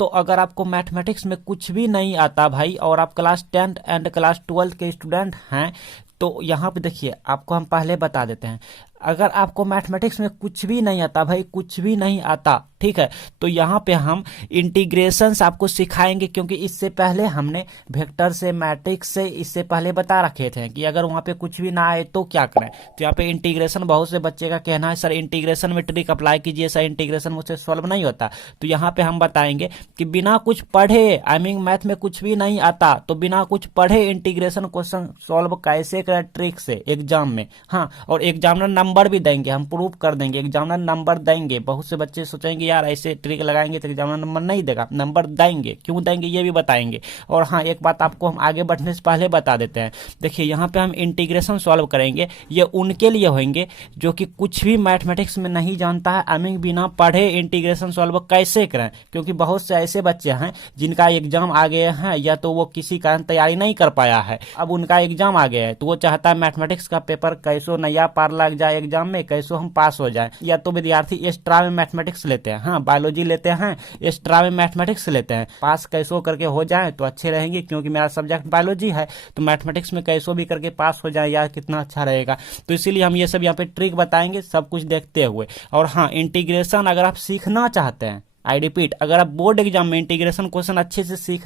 तो अगर आपको मैथमेटिक्स में कुछ भी नहीं आता भाई और आप क्लास 10 एंड क्लास 12 के स्टूडेंट हैं, तो यहाँ पे देखिए आपको हम पहले बता देते हैं, अगर आपको मैथमेटिक्स में कुछ भी नहीं आता भाई, कुछ भी नहीं आता, ठीक है, तो यहाँ पे हम इंटीग्रेशंस आपको सिखाएंगे, क्योंकि इससे पहले हमने वेक्टर से, मैट्रिक्स से इससे पहले बता रखे थे कि अगर वहाँ पे कुछ भी ना आए तो क्या करें। तो यहाँ पे इंटीग्रेशन, बहुत से बच्चे का कहना है सर इंटीग्रेशन में ट्रिक अप्लाई कीजिए, सर इंटीग्रेशन मुझसे सॉल्व नहीं होता। तो यहाँ पे हम बताएंगे कि बिना कुछ पढ़े, आई मीन मैथ में कुछ भी नहीं आता तो बिना कुछ पढ़े इंटीग्रेशन क्वेश्चन सॉल्व कैसे करें ट्रिक से एग्जाम में। हाँ, और एग्जामिनर नंबर भी देंगे, हम प्रूव कर देंगे, एग्जामिनर नंबर देंगे। बहुत से बच्चे सोचेंगे यार ऐसे ट्रिक लगाएंगे तो एग्जामिनर नंबर नहीं देगा, नंबर देंगे, क्यों देंगे ये भी बताएंगे। और हाँ, एक बात आपको हम आगे बढ़ने से पहले बता देते हैं, देखिए यहाँ पे हम इंटीग्रेशन सॉल्व करेंगे, ये उनके लिए होंगे जो कि कुछ भी मैथमेटिक्स में नहीं जानता है, आई मीन बिना पढ़े इंटीग्रेशन सॉल्व कैसे करें। क्योंकि बहुत से ऐसे बच्चे हैं जिनका एग्जाम आ गए हैं, या तो वो किसी कारण तैयारी नहीं कर पाया है, अब उनका एग्जाम आ गया है तो वो चाहता है मैथमेटिक्स का पेपर कैसो नया पार लग जाए एग्जाम में, कैसो हम पास हो जाए। या तो विद्यार्थी एक्स्ट्रा में मैथमेटिक्स लेते हैं, हाँ बायोलॉजी लेते हैं, एक्स्ट्रा में मैथमेटिक्स लेते हैं, पास कैसो करके हो जाए तो अच्छे रहेंगे, क्योंकि मेरा सब्जेक्ट बायोलॉजी है तो मैथमेटिक्स में कैसो भी करके पास हो जाए यार कितना अच्छा रहेगा। तो इसीलिए हम ये सब यहाँ पे ट्रिक बताएंगे सब कुछ देखते हुए। और हाँ, इंटीग्रेशन अगर आप सीखना चाहते हैं, आई रिपीट, अगर आप बोर्ड एग्जाम में इंटीग्रेशन क्वेश्चन अच्छे से सीख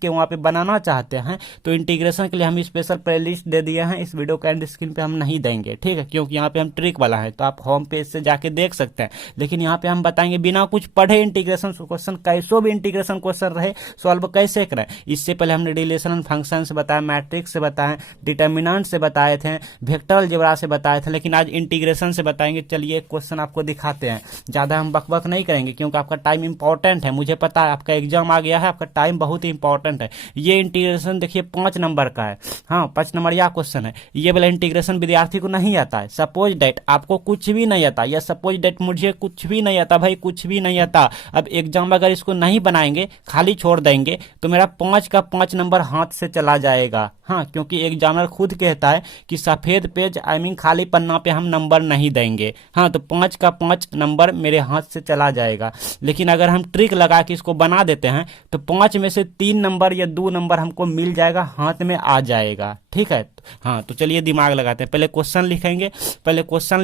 के वहाँ पे बनाना चाहते हैं तो इंटीग्रेशन के लिए हम स्पेशल प्लेलिस्ट दे दिए हैं, इस वीडियो का एंड स्क्रीन पे हम नहीं देंगे, ठीक है, क्योंकि यहाँ पे हम ट्रिक वाला है तो आप होम पेज से जाके देख सकते हैं। लेकिन यहाँ पे हम बताएंगे बिना कुछ पढ़े इंटीग्रेशन क्वेश्चन, कैसो भी इंटीग्रेशन क्वेश्चन रहे सॉल्व कैसे करें। इससे पहले हमने रिलेशन फंक्शन से बताया, मैट्रिक्स से बताए, डिटर्मिनेंट से बताए थे, वेक्टर अलजेब्रा से बताए थे, लेकिन आज इंटीग्रेशन से बताएंगे। चलिए क्वेश्चन आपको दिखाते हैं, ज्यादा हम बकबक नहीं करेंगे क्योंकि आपका टाइम इंपॉर्टेंट है, मुझे पता है आपका एग्जाम आ गया है, आपका टाइम बहुत ही इंपॉर्टेंट है। ये इंटीग्रेशन देखिए 5 नंबर का है, हाँ 5 नंबर या क्वेश्चन है। ये वाला इंटीग्रेशन विद्यार्थी को नहीं आता है। सपोज डेट आपको कुछ भी नहीं आता, या सपोज डेट मुझे कुछ भी नहीं आता भाई, कुछ भी नहीं आता। अब एग्जाम अगर इसको नहीं बनाएंगे, खाली छोड़ देंगे तो मेरा 5 का 5 नंबर हाथ से चला जाएगा। हाँ, क्योंकि एग्जामिनर खुद कहता है कि सफेद पेज आई मीन खाली पन्ना पे हम नंबर नहीं देंगे। हाँ, तो 5 का 5 नंबर मेरे हाथ से चला जाएगा। लेकिन अगर हम ट्रिक लगा के इसको बना देते हैं तो 5 में से 3 नंबर या 2 नंबर हमको मिल जाएगा, हाथ में आ जाएगा, ठीक है। हाँ, तो चलिए दिमाग लगाते हैं। पहले क्वेश्चन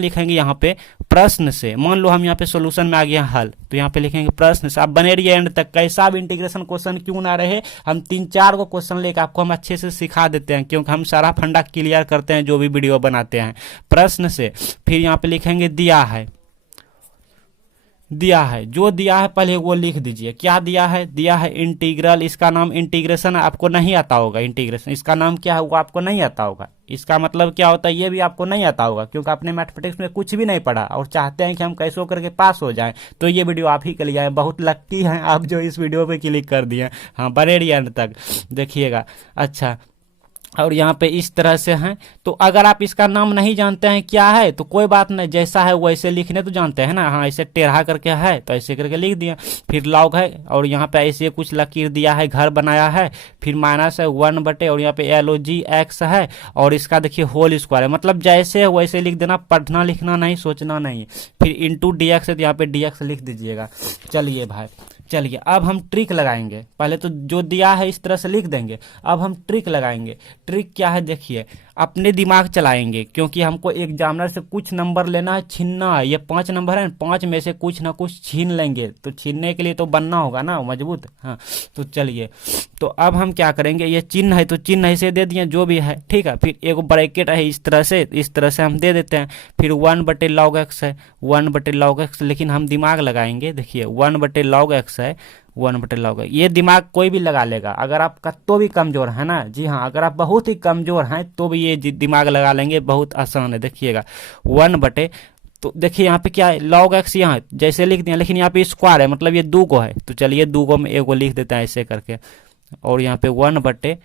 लिखेंगे, यहाँ पे प्रश्न से, मान लो हम यहाँ पे सॉल्यूशन में आ गया हल, तो यहाँ पे लिखेंगे प्रश्न से। आप बने रहिए एंड तक, कैसा भी इंटीग्रेशन क्वेश्चन क्यों ना रहे, हम 3-4 को क्वेश्चन लेकर आपको हम अच्छे से सिखा देते हैं, क्योंकि हम सारा फंडा क्लियर करते हैं जो भी वीडियो बनाते हैं। प्रश्न से फिर यहाँ पे लिखेंगे दिया है, जो दिया है पहले वो लिख दीजिए। क्या दिया है इंटीग्रल, इसका नाम इंटीग्रेशन आपको नहीं आता होगा, इंटीग्रेशन इसका नाम क्या है वो आपको नहीं आता होगा। इसका मतलब क्या होता है ये भी आपको नहीं आता होगा, क्योंकि आपने मैथमेटिक्स में कुछ भी नहीं पढ़ा और चाहते हैं कि हम कैसे करके पास हो जाएं। तो ये वीडियो आप ही के लिए है, बहुत लक्की हैं आप जो इस वीडियो पे क्लिक कर दिए। हाँ, बने रहिए एंड तक देखिएगा। अच्छा, और यहाँ पे इस तरह से हैं, तो अगर आप इसका नाम नहीं जानते हैं क्या है तो कोई बात नहीं, जैसा है वैसे लिखने तो जानते हैं ना। हाँ, ऐसे टेढ़ा करके है तो ऐसे करके लिख दिया। फिर लॉग है और यहाँ पे ऐसे कुछ लकीर दिया है, घर बनाया है, फिर माइनस है 1 बटे और यहाँ पे LOGX है और इसका देखिए होल स्क्वायर है, मतलब जैसे है वैसे लिख देना, पढ़ना लिखना नहीं, सोचना नहीं। फिर इंटू DX है तो यहाँ पे DX लिख दीजिएगा। चलिए भाई, चलिए अब हम ट्रिक लगाएंगे। पहले तो जो दिया है इस तरह से लिख देंगे, अब हम ट्रिक लगाएंगे। ट्रिक क्या है देखिए, अपने दिमाग चलाएंगे, क्योंकि हमको एग्जामिनर से कुछ नंबर लेना है, छीनना है। ये 5 नंबर है, 5 में से कुछ ना कुछ छीन लेंगे, तो छीनने के लिए तो बनना होगा ना मजबूत। हाँ, तो चलिए, तो अब हम क्या करेंगे, ये चिन्ह है तो चिन्ह ऐसे दे दिए जो भी है, ठीक है। फिर एक ब्रैकेट है इस तरह से हम दे देते हैं। फिर 1 बटे log x है, 1 बटे log x, लेकिन हम दिमाग लगाएंगे। देखिए 1 बटे log x है, 1 बटे log, ये दिमाग कोई भी लगा लेगा। अगर आप तो भी कमजोर है ना, जी हाँ, अगर आप बहुत ही कमजोर हैं तो भी ये दिमाग लगा लेंगे, बहुत आसान है। देखिएगा 1 बटे, तो देखिए यहाँ पे क्या है, log x यहाँ जैसे लिख दिया, लेकिन यहाँ पे स्क्वायर है, मतलब ये 2 को है, तो चलिए 2 को में 1 को लिख देते हैं ऐसे करके, और यहाँ पे 1 बटे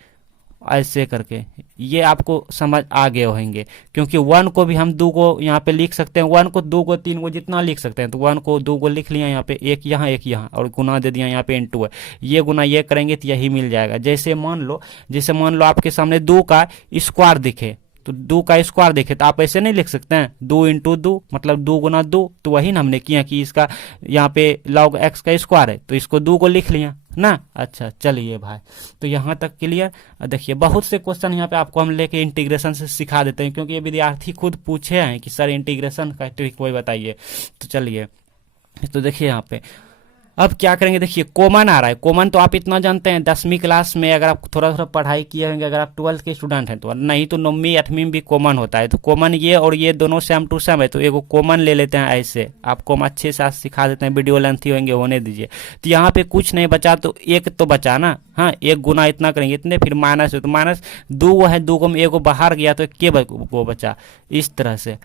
ऐसे करके। ये आपको समझ आ गए होंगे, क्योंकि 1 को भी हम 2 को यहाँ पे लिख सकते हैं, 1 को 2 को 3 को जितना लिख सकते हैं। तो 1 को 2 को लिख लिया, यहाँ पे एक यहाँ और गुना दे दिया, यहाँ पे इनटू है, ये गुना ये करेंगे तो यही मिल जाएगा। जैसे मान लो आपके सामने 2 का स्क्वायर दिखे, तो 2 का स्क्वायर देखे तो आप ऐसे नहीं लिख सकते हैं, 2 इंटू 2 मतलब 2 गुना 2, तो वही ना हमने किया कि इसका यहाँ पे log x का स्क्वायर है तो इसको 2 को लिख लिया ना। अच्छा चलिए भाई, तो यहाँ तक क्लियर। देखिए बहुत से क्वेश्चन यहाँ पे आपको हम लेके इंटीग्रेशन से सिखा देते हैं, क्योंकि ये विद्यार्थी खुद पूछे हैं कि सर इंटीग्रेशन का ट्रिक कोई बताइए। तो चलिए, तो देखिए यहाँ पे अब क्या करेंगे, देखिए कॉमन आ रहा है। कॉमन तो आप इतना जानते हैं 10वीं क्लास में अगर आप थोड़ा थोड़ा पढ़ाई किए होंगे, अगर आप 12th के स्टूडेंट हैं तो, नहीं तो 9वीं 8वीं में भी कॉमन होता है। तो कॉमन ये और ये दोनों सेम टू सेम है, तो एगो कॉमन ले लेते हैं। ऐसे आपको हम अच्छे से आज सिखा देते हैं, वीडियो लेंथी होंगे होने दीजिए। तो यहाँ पे कुछ नहीं बचा तो एक तो बचा ना, हाँ 1 गुना इतना करेंगे इतने, फिर माइनस है तो माइनस 2 है, 2 में एगो बाहर गया तो के को बचा, इस तरह से।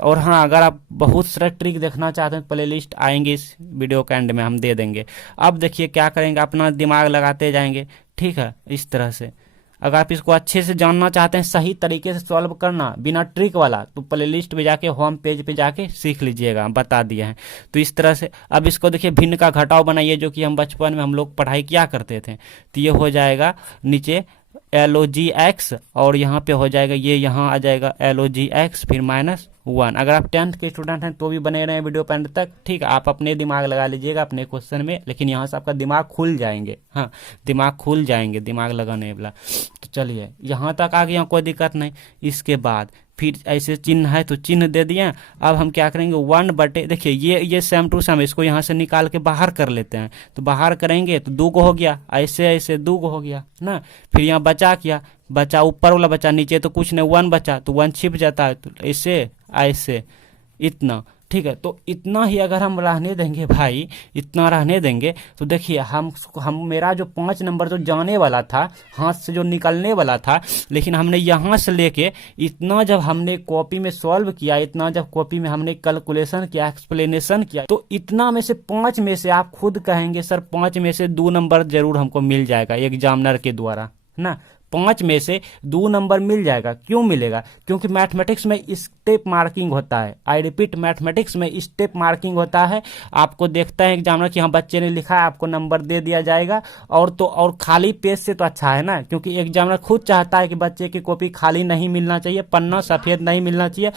और हाँ अगर आप बहुत सारा ट्रिक देखना चाहते हैं तो प्ले लिस्ट आएंगे इस वीडियो के एंड में हम दे देंगे। अब देखिए क्या करेंगे, अपना दिमाग लगाते जाएंगे, ठीक है इस तरह से। अगर आप इसको अच्छे से जानना चाहते हैं, सही तरीके से सॉल्व करना बिना ट्रिक वाला, तो प्ले लिस्ट पे जाके होम पेज पे जाके सीख लीजिएगा, बता दिए हैं। तो इस तरह से अब इसको देखिए भिन्न का घटाव बनाइए, जो कि हम बचपन में हम लोग पढ़ाई किया करते थे। तो ये हो जाएगा नीचे LOGX और यहाँ पे हो जाएगा ये, यहाँ आ जाएगा LOGX फिर -1। अगर आप 10th के स्टूडेंट हैं तो भी बने रहे वीडियो पे एंड तक, ठीक है। आप अपने दिमाग लगा लीजिएगा अपने क्वेश्चन में, लेकिन यहाँ से आपका दिमाग खुल जाएंगे, हाँ दिमाग खुल जाएंगे, दिमाग लगाने वाला। तो चलिए यहाँ तक आ गया, कोई दिक्कत नहीं। इसके बाद फिर ऐसे चिन्ह है तो चिन्ह दे दिए। अब हम क्या करेंगे 1 बटे, देखिए ये सेम टू सेम, इसको यहाँ से निकाल के बाहर कर लेते हैं। तो बाहर करेंगे तो 2 को हो गया, ऐसे ऐसे 2 को हो गया ना। फिर यहाँ बचा क्या, बचा ऊपर वाला बचा, नीचे तो कुछ नहीं 1 बचा, तो 1 छिप जाता है, तो ऐसे ऐसे इतना, ठीक है। तो इतना ही अगर हम रहने देंगे भाई, इतना रहने देंगे तो देखिए हम मेरा जो 5 नंबर जो जाने वाला था, हाथ से जो निकलने वाला था, लेकिन हमने यहाँ से लेके इतना जब हमने कॉपी में सॉल्व किया, इतना जब कॉपी में हमने कैलकुलेशन किया, एक्सप्लेनेशन किया, तो इतना में से 5 में से आप खुद कहेंगे सर 5 में से 2 नंबर जरूर हमको मिल जाएगा एग्जामिनर के द्वारा ना। 5 में से 2 नंबर मिल जाएगा। क्यों मिलेगा? क्योंकि मैथमेटिक्स में स्टेप मार्किंग होता है। आई रिपीट, मैथमेटिक्स में स्टेप मार्किंग होता है। आपको देखता है एग्जामिनर कि हाँ बच्चे ने लिखा है, आपको नंबर दे दिया जाएगा। और तो और खाली पेज से तो अच्छा है ना, क्योंकि एग्जामिनर खुद चाहता है कि बच्चे की कॉपी खाली नहीं मिलना चाहिए, पन्ना सफेद नहीं मिलना चाहिए।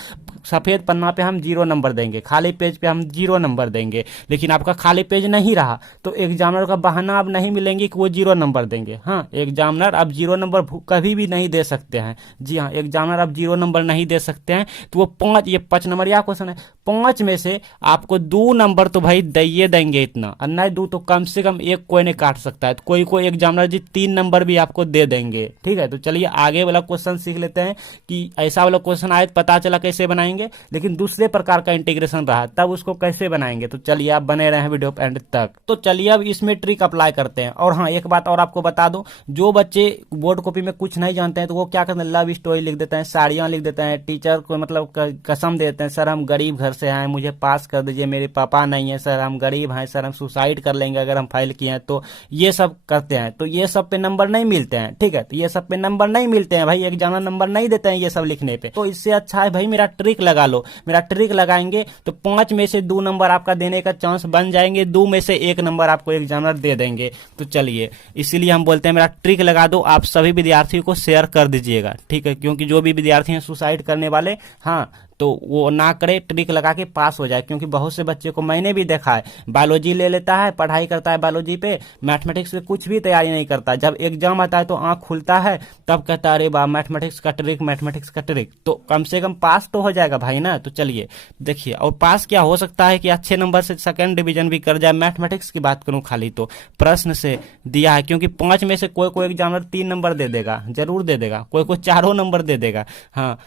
सफेद पन्ना पे हम 0 नंबर देंगे, खाली पेज पे हम 0 नंबर देंगे। लेकिन आपका खाली पेज नहीं रहा तो एग्जामिनर का बहाना अब नहीं मिलेंगे कि वो 0 नंबर देंगे। हाँ, एग्जामिनर अब 0 नंबर कभी भी नहीं दे सकते हैं। जी हाँ, एग्जामिनर अब 0 नंबर नहीं दे सकते हैं। तो वो 5 नंबर या क्वेश्चन है, 5 में से आपको 2 नंबर तो भाई दे देंगे इतना, और नहीं 2 तो कम से कम 1 कोई नहीं काट सकता है। तो कोई एग्जामिनर जी 3 नंबर भी आपको दे देंगे। ठीक है, तो चलिए आगे वाला क्वेश्चन सीख लेते हैं कि ऐसा वाला क्वेश्चन आए पता चला कैसे बनाएंगे, लेकिन दूसरे प्रकार का इंटीग्रेशन रहा तब उसको कैसे बनाएंगे। तो चलिए आप बने रहे हैं वीडियो एंड तक। तो चलिए अब इसमें ट्रिक अप्लाई करते हैं। और हाँ, एक बात और आपको बता दूं, जो बच्चे बोर्ड कॉपी में कुछ नहीं जानते हैं तो वो क्या करते हैं, लव स्टोरी लिख देते हैं, साड़ियां लिख देते हैं, टीचर को मतलब कसम देते हैं, सर हम गरीब घर से हैं, मुझे पास कर दीजिए, मेरे पापा नहीं है, सर हम गरीब हैं, सर हम सुसाइड कर लेंगे अगर हम फेल किए हैं। तो ये सब करते हैं, तो ये सब पे नंबर नहीं मिलते हैं। ठीक है, तो ये सब पे नंबर नहीं मिलते हैं भाई, एग्जामिनर नंबर नहीं देते हैं ये सब लिखने पे। तो इससे अच्छा है भाई मेरा ट्रिक लगा लो। मेरा ट्रिक लगाएंगे तो 5 में से 2 नंबर आपका देने का चांस बन जाएंगे, 2 में से 1 नंबर आपको एग्जामिनर दे देंगे। तो चलिए, इसीलिए हम बोलते हैं मेरा ट्रिक लगा दो। आप सभी विद्यार्थियों को शेयर कर दीजिएगा, ठीक है, क्योंकि जो भी विद्यार्थी हैं सुसाइड करने वाले, हाँ तो वो ना करे, ट्रिक लगा के पास हो जाए। क्योंकि बहुत से बच्चे को मैंने भी देखा है, बायोलॉजी ले लेता है, पढ़ाई करता है बायोलॉजी पे, मैथमेटिक्स पे कुछ भी तैयारी नहीं करता। जब एग्जाम आता है तो आंख खुलता है, तब कहता है अरे बा मैथमेटिक्स का ट्रिक, मैथमेटिक्स का ट्रिक। तो कम से कम पास तो हो जाएगा भाई ना। तो चलिए देखिए, और पास क्या हो सकता है कि अच्छे नंबर से 2nd डिवीजन भी कर जाए। मैथमेटिक्स की बात करूं खाली तो प्रश्न से दिया है, क्योंकि 5 में से कोई एग्जामिनर 3 नंबर दे देगा, जरूर दे देगा, कोई 4 नंबर दे देगा। हाँ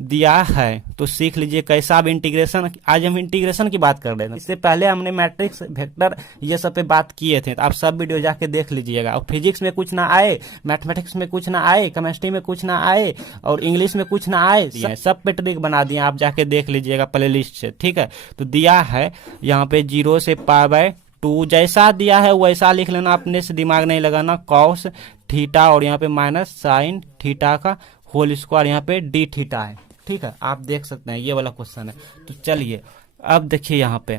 दिया है तो सीख लीजिए कैसा। अब इंटीग्रेशन, आज हम इंटीग्रेशन की बात कर रहे हैं। इससे पहले हमने मैट्रिक्स, वेक्टर ये सब पे बात किए थे, तो आप सब वीडियो जाके देख लीजिएगा। और फिजिक्स में कुछ ना आए, मैथमेटिक्स में कुछ ना आए, केमिस्ट्री में कुछ ना आए, और इंग्लिश में कुछ ना आए, सब पे ट्रिक बना दिए, आप जाके देख लीजिएगा प्ले लिस्ट से। ठीक है, तो दिया है यहाँ पे 0 से π/2, जैसा दिया है वैसा लिख लेना, अपने से दिमाग नहीं लगाना। कॉस थीटा और यहाँ पे माइनस साइन थीटा का होल स्क्वायर, यहाँ पे डी थीटा है। ठीक है, आप देख सकते हैं ये वाला क्वेश्चन है। तो चलिए अब देखिए यहाँ पे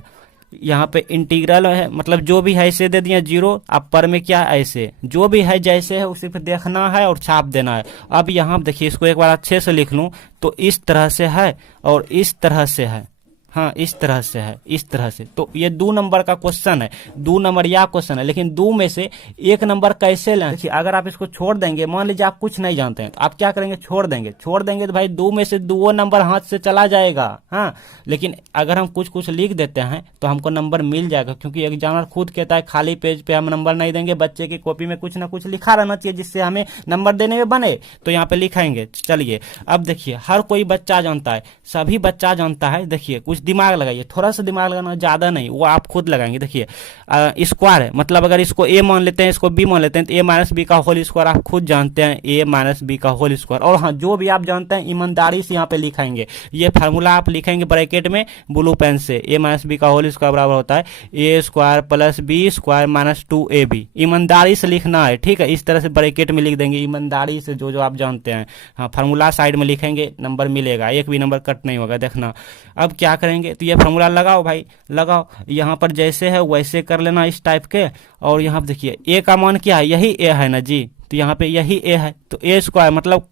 यहाँ पे इंटीग्रल है, मतलब जो भी है ऐसे दे दिया जीरो, अपर में क्या ऐसे, जो भी है जैसे है उसी पे देखना है और छाप देना है। अब यहाँ देखिए इसको एक बार अच्छे से लिख लूं तो इस तरह से है और इस तरह से है, हाँ इस तरह से है, इस तरह से। तो ये 2 नंबर का क्वेश्चन है, 2 नंबर या क्वेश्चन है, लेकिन 2 में से 1 नंबर कैसे लें। देखिए अगर आप इसको छोड़ देंगे, मान लीजिए आप कुछ नहीं जानते हैं तो आप क्या करेंगे, छोड़ देंगे तो भाई 2 में से 2 नंबर हाथ से चला जाएगा। हाँ, लेकिन अगर हम कुछ कुछ लिख देते हैं तो हमको नंबर मिल जाएगा, क्योंकि एग्जामिनर खुद कहता है खाली पेज पे हम नंबर नहीं देंगे, बच्चे की कॉपी में कुछ ना कुछ लिखा रहना चाहिए जिससे हमें नंबर देने में बने, तो यहाँ पे लिखेंगे। चलिए अब देखिए हर कोई बच्चा जानता है, सभी बच्चा जानता है। देखिए कुछ दिमाग लगाइए, थोड़ा सा दिमाग लगाना, ज्यादा नहीं, वो आप खुद लगाएंगे। देखिए स्क्वायर है, मतलब अगर इसको ए मान लेते हैं, इसको बी मान लेते हैं, तो ए माइनस बी का होल स्क्वायर आप खुद जानते हैं, ए माइनस बी का होल स्क्वायर। और हाँ, जो भी आप जानते हैं ईमानदारी से यहाँ पे लिखेंगे, ये फार्मूला आप लिखेंगे ब्रैकेट में ब्लू पेन से, ए माइनस बी का होल स्क्वायर बराबर होता है A square plus B square minus 2ab। ईमानदारी से लिखना है, ठीक है, इस तरह से ब्रैकेट में लिख देंगे ईमानदारी से, जो जो आप जानते हैं। हाँ, फार्मूला साइड में लिखेंगे, नंबर मिलेगा, एक भी नंबर कट नहीं होगा, देखना। अब क्या करेंगे, तो ये फार्मूला लगाओ भाई, लगाओ, यहाँ पर जैसे है वैसे कर लेना इस टाइप के। और यहाँ पर देखिए ए का मान क्या है, यही ए है ना जी, तो यहाँ पे यही ए है, तो ए स्क्वायर मतलब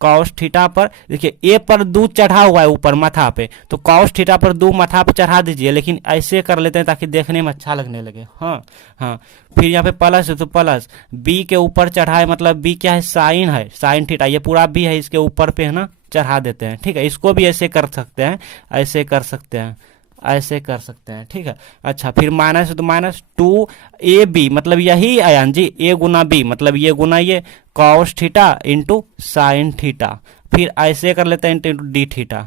कॉस थीटा पर देखिए ए पर 2 चढ़ा हुआ है ऊपर माथा पे, तो कॉस थीटा पर 2 माथा पे चढ़ा दीजिए, लेकिन ऐसे कर लेते हैं ताकि देखने में अच्छा लगने लगे। हाँ हाँ, फिर यहाँ पे प्लस है तो प्लस बी के ऊपर चढ़ाए, मतलब बी क्या है, साइन थीटा, ये पूरा बी है, इसके ऊपर पे है ना, चढ़ा देते हैं। ठीक है, इसको भी ऐसे कर सकते हैं, ऐसे कर सकते हैं, ऐसे कर सकते हैं। ठीक है, अच्छा फिर माइनस है तो माइनस 2ab, मतलब यही आयान जी, ए गुना बी, मतलब ये गुना ये, cos theta into sine theta, फिर ऐसे कर लेते हैं इंटू डी थीटा।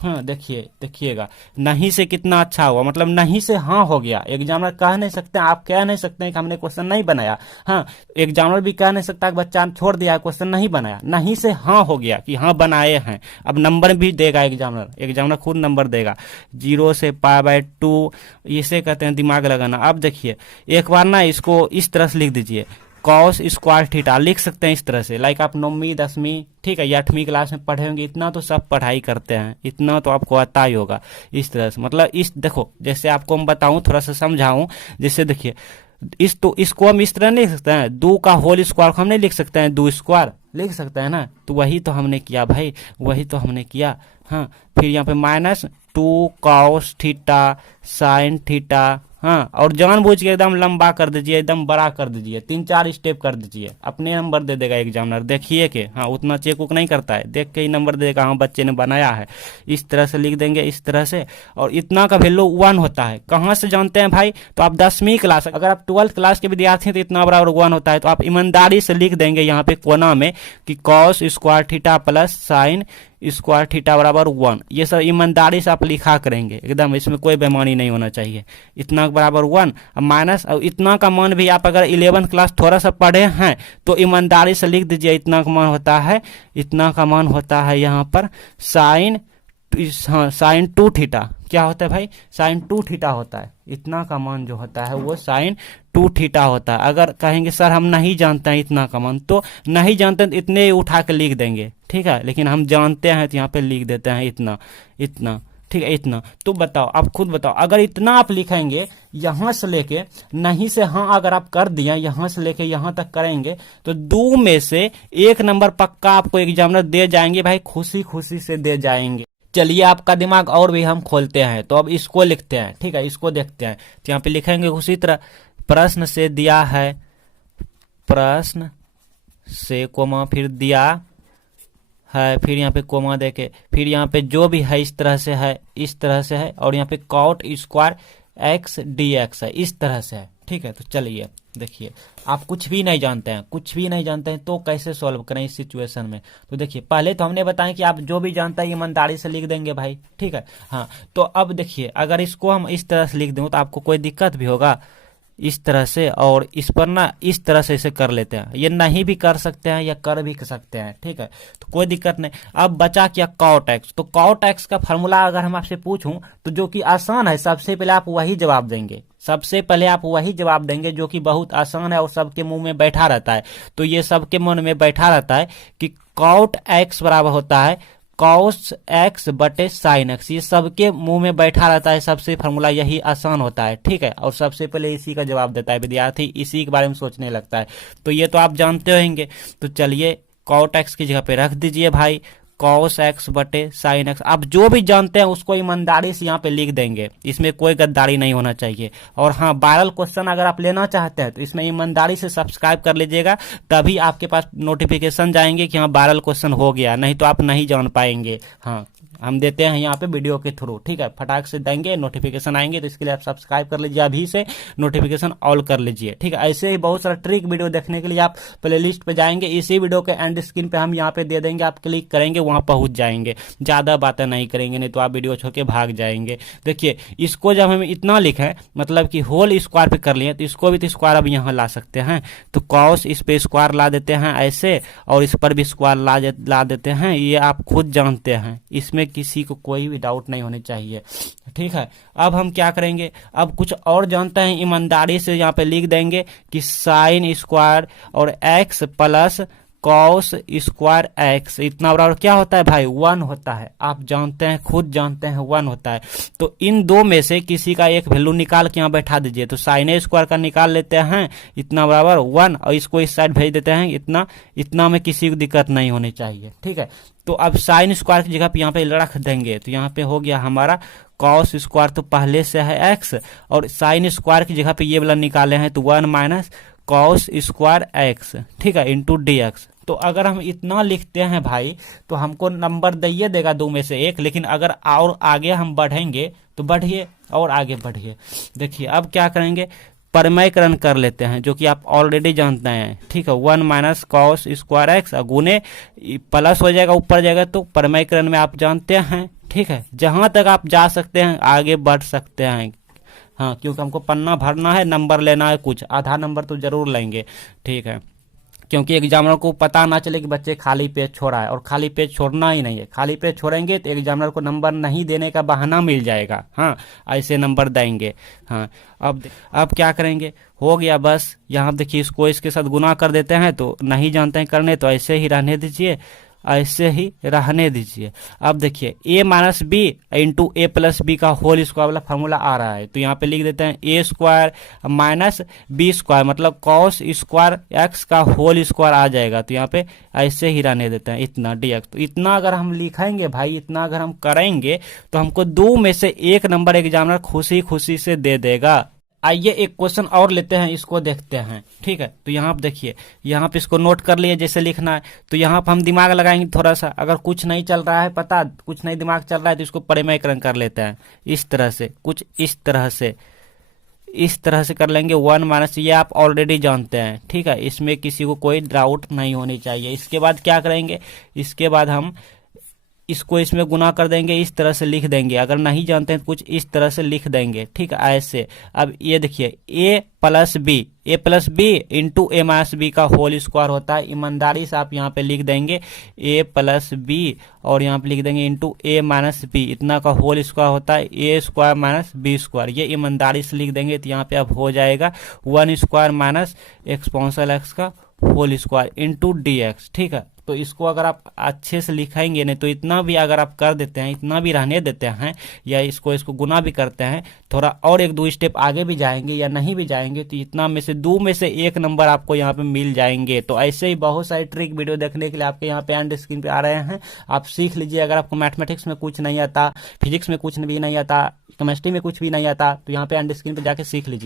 हाँ देखिएगा नहीं से कितना अच्छा हुआ, मतलब नहीं से हाँ हो गया। एग्जामिनर कह नहीं सकते, आप कह नहीं सकते हैं कि हमने क्वेश्चन नहीं बनाया। हाँ, एग्जामिनर भी कह नहीं सकता कि बच्चा छोड़ दिया, क्वेश्चन नहीं बनाया, नहीं से हाँ हो गया कि हाँ बनाए हैं। अब नंबर भी देगा एग्जामिनर खुद नंबर देगा, 0 से π/2, इसे कहते हैं दिमाग लगाना। अब देखिए एक बार ना इसको इस तरह से लिख दीजिए, कॉस स्क्वायर थीटा लिख सकते हैं इस तरह से, लाइक आप 9वीं 10वीं, ठीक है, या 8वीं क्लास में पढ़े होंगे, इतना तो सब पढ़ाई करते हैं, इतना तो आपको आता ही होगा। इस तरह से मतलब इस देखो, जैसे आपको मैं बताऊं, थोड़ा सा समझाऊं, जैसे देखिए इसको हम इस तरह नहीं लिख सकते हैं, 2 का होल स्क्वायर हम नहीं लिख सकते हैं, 2 स्क्वायर लिख सकते हैं ना, तो वही तो हमने किया भाई, वही तो हमने किया। हाँ, फिर यहाँ पे -2 कॉस थीटा साइन थीटा। हाँ, और जानबूझ के एकदम लंबा कर दीजिए, एकदम बड़ा कर दीजिए, 3-4 स्टेप कर दीजिए, अपने नंबर दे देगा एग्जामिनर, देखिए के। हाँ, उतना चेक उक नहीं करता है, देख के ही नंबर दे देगा, हाँ बच्चे ने बनाया है। इस तरह से लिख देंगे, इस तरह से। और इतना का वैल्यू 1 होता है, कहाँ से जानते हैं भाई, तो आप 10वीं क्लास, अगर आप 12th क्लास के विद्यार्थी हैं तो इतना बराबर 1 होता है, तो आप ईमानदारी से लिख देंगे यहाँ पे कोना में कि cos square theta plus sine square theta बराबर 1। ये सब ईमानदारी से आप लिखा करेंगे एकदम, इसमें कोई बेईमानी नहीं होना चाहिए। इतना बराबर 1 माइनस, और इतना का मान भी आप अगर 11th क्लास थोड़ा सा पढ़े हैं तो ईमानदारी से लिख दीजिए, इतना का मान होता है, इतना का मान होता है यहाँ पर साइन, हाँ साइन 2 थीटा। क्या होता है भाई, साइन 2 थीटा होता है, इतना का मान जो होता है वो साइन 2 थीटा होता है। अगर कहेंगे सर हम नहीं जानते हैं इतना का मान, तो नहीं जानते हैं तो इतने ही उठा के लिख देंगे, ठीक है, लेकिन हम जानते हैं तो यहाँ पे लिख देते हैं इतना, ठीक है, इतना। तो बताओ, आप खुद बताओ, अगर इतना आप लिखेंगे यहां से लेके नहीं से हाँ अगर आप कर दिया, यहां से लेके यहां तक करेंगे तो 2 में से 1 नंबर पक्का आपको एग्जामिनर दे जाएंगे भाई, खुशी खुशी से दे जाएंगे। चलिए आपका दिमाग और भी हम खोलते हैं, तो अब इसको लिखते हैं, ठीक है, इसको देखते हैं। तो यहाँ पे लिखेंगे उसी तरह, प्रश्न से दिया है, प्रश्न से कोमा फिर दिया है, फिर यहाँ पे कोमा देके, फिर यहाँ पे जो भी है इस तरह से है, इस तरह से है, और यहाँ पे कॉट स्क्वायर x dx है, इस तरह से है। ठीक है, तो चलिए देखिए, आप कुछ भी नहीं जानते हैं, तो कैसे सॉल्व करें इस सिचुएशन में। तो देखिए पहले तो हमने बताया कि आप जो भी जानता है ईमानदारी से लिख देंगे भाई, ठीक है। हाँ, तो अब देखिए अगर इसको हम इस तरह से लिख दूं तो आपको कोई दिक्कत भी होगा, इस तरह से, और इस पर ना इस तरह से इसे कर लेते हैं, ये नहीं भी कर सकते हैं या कर भी सकते हैं, ठीक है, तो कोई दिक्कत नहीं। अब बचा क्या, कॉट एक्स। तो कॉट एक्स का फॉर्मूला अगर हम आपसे पूछूं तो जो कि आसान है, सबसे पहले आप वही जवाब देंगे, जो कि बहुत आसान है और सबके मुंह में बैठा रहता है। तो ये सबके मन में बैठा रहता है कि कॉट एक्स बराबर होता है कॉस एक्स बटे साइन एक्स, ये सबके मुंह में बैठा रहता है, सबसे फार्मूला यही आसान होता है, ठीक है। और सबसे पहले इसी का जवाब देता है विद्यार्थी, इसी के बारे में सोचने लगता है। तो ये तो आप जानते होंगे। तो चलिए कॉट एक्स की जगह पे रख दीजिए भाई कॉस एक्स बटे साइन एक्स। आप जो भी जानते हैं उसको ईमानदारी से यहाँ पे लिख देंगे, इसमें कोई गद्दारी नहीं होना चाहिए। और हाँ, वायरल क्वेश्चन अगर आप लेना चाहते हैं तो इसमें ईमानदारी से सब्सक्राइब कर लीजिएगा, तभी आपके पास नोटिफिकेशन जाएंगे कि हाँ वायरल क्वेश्चन हो गया, नहीं तो आप नहीं जान पाएंगे। हाँ, हम देते हैं यहाँ पे वीडियो के थ्रू, ठीक है। फटाक से देंगे, नोटिफिकेशन आएंगे, तो इसके लिए आप सब्सक्राइब कर लीजिए, अभी से नोटिफिकेशन ऑल कर लीजिए, ठीक है। ऐसे ही बहुत सारा ट्रिक वीडियो देखने के लिए आप प्लेलिस्ट पे जाएंगे, इसी वीडियो के एंड स्क्रीन पे हम यहाँ पे दे देंगे, आप क्लिक करेंगे वहां पहुंच जाएंगे। ज्यादा बातें नहीं करेंगे, नहीं तो आप वीडियो छोड़ के भाग जाएंगे। देखिए इसको जब हम इतना लिखे, मतलब कि होल स्क्वायर पे कर लिए, तो इसको भी तो स्क्वायर अब यहाँ ला सकते हैं। तो कॉस इस पे स्क्वायर ला देते हैं ऐसे, और इस पर भी स्क्वायर ला देते हैं, ये आप खुद जानते हैं, इसमें किसी को कोई भी डाउट नहीं होनी चाहिए, ठीक है। अब हम क्या करेंगे, अब कुछ और जानते हैं, ईमानदारी से यहाँ पे लिख देंगे कि साइन स्क्वायर और x plus cos square x इतना बराबर क्या होता है भाई, 1 होता है। आप जानते हैं, खुद जानते हैं 1 होता है। तो इन दो में से किसी का एक वैल्यू निकाल के यहाँ बैठा दीजिए। तो साइन स्क्वायर का निकाल लेते हैं, इतना बराबर 1, और इसको इस साइड भेज देते हैं, इतना में किसी को दिक्कत नहीं होनी चाहिए, ठीक है। तो अब साइन स्क्वायर की जगह पे यहाँ पे रख देंगे, तो यहाँ पे हो गया हमारा कॉस स्क्वायर, तो पहले से है एक्स, और साइन स्क्वायर की जगह पे ये वाला निकाले हैं, तो 1 माइनस कॉस स्क्वायर एक्स, ठीक है, इंटू डी एक्स। तो अगर हम इतना लिखते हैं भाई, तो हमको नंबर दे देगा 2 में से 1, लेकिन अगर और आगे हम बढ़ेंगे तो बढ़िए और आगे बढ़िए। देखिए अब क्या करेंगे, परमयकरण कर लेते हैं, जो कि आप ऑलरेडी जानते हैं, ठीक है। 1 माइनस कॉस स्क्वायर एक्स गुने प्लस हो जाएगा, ऊपर जाएगा, तो परमयकरण में आप जानते हैं, ठीक है। जहां तक आप जा सकते हैं आगे बढ़ सकते हैं, हाँ, क्योंकि हमको पन्ना भरना है, नंबर लेना है, कुछ आधा नंबर तो जरूर लेंगे, ठीक है। क्योंकि एग्जामिनर को पता ना चले कि बच्चे खाली पेज छोड़ा है, और खाली पेज छोड़ना ही नहीं है। खाली पेज छोड़ेंगे तो एग्जामिनर को नंबर नहीं देने का बहाना मिल जाएगा, हाँ, ऐसे नंबर देंगे। हाँ, अब क्या करेंगे, हो गया बस। यहाँ देखिए इसको इसके साथ गुना कर देते हैं, तो नहीं जानते हैं करने, तो ऐसे ही रहने दीजिए, ऐसे ही रहने दीजिए। अब देखिए a minus B into A plus B का होल स्क्वायर वाला फार्मूला आ रहा है, तो यहाँ पे लिख देते हैं A square minus B square, मतलब कॉस स्क्वायर एक्स का होल स्क्वायर आ जाएगा। तो यहाँ पे ऐसे ही रहने देते हैं, इतना dx। तो इतना अगर हम लिखेंगे भाई, इतना अगर हम करेंगे, तो हमको 2 में से 1 नंबर एग्जामिनर खुशी खुशी से दे देगा। आइए एक क्वेश्चन और लेते हैं, इसको देखते हैं, ठीक है। तो यहाँ पे देखिए, यहाँ पे इसको नोट कर लिए जैसे लिखना है। तो यहाँ पे हम दिमाग लगाएंगे थोड़ा सा, अगर कुछ नहीं चल रहा है, पता कुछ नहीं दिमाग चल रहा है, तो इसको परिमयकरण कर लेते हैं इस तरह से, कुछ इस तरह से कर लेंगे। 1 माइनस, ये आप ऑलरेडी जानते हैं, ठीक है, इसमें किसी को कोई डाउट नहीं होनी चाहिए। इसके बाद क्या करेंगे, इसके बाद हम इसको इसमें गुना कर देंगे, इस तरह से लिख देंगे। अगर नहीं जानते हैं तो कुछ इस तरह से लिख देंगे, ठीक है, ऐसे। अब ये देखिए ए प्लस बी इंटू ए माइनस बी का होल स्क्वायर होता है। ईमानदारी से आप यहाँ पे लिख देंगे ए प्लस बी, और यहाँ पे लिख देंगे इंटू ए माइनस बी, इतना का होल स्क्वायर होता है A square minus B square. ये ईमानदारी से लिख देंगे, तो यहाँ पे अब हो जाएगा 1 स्क्वायर माइनस एक्सपोनेंशियल एक्स का whole square into D X, ठीक है। तो इसको अगर आप अच्छे से लिखेंगे, नहीं तो इतना भी अगर आप कर देते हैं, इतना भी रहने देते हैं, या इसको गुना भी करते हैं, थोड़ा और 1-2 स्टेप आगे भी जाएंगे या नहीं भी जाएंगे, तो इतना में से 2 में से 1 नंबर आपको यहाँ पे मिल जाएंगे। तो ऐसे ही बहुत सारी ट्रिक वीडियो देखने के लिए आपके यहाँ पे एंड स्क्रीन पे आ रहे हैं, आप सीख लीजिए। अगर आपको मैथमेटिक्स में कुछ नहीं आता, फिजिक्स में कुछ भी नहीं आता, केमिस्ट्री में कुछ भी नहीं आता, तो यहाँ पे एंड स्क्रीन पे जाके सीख लीजिए।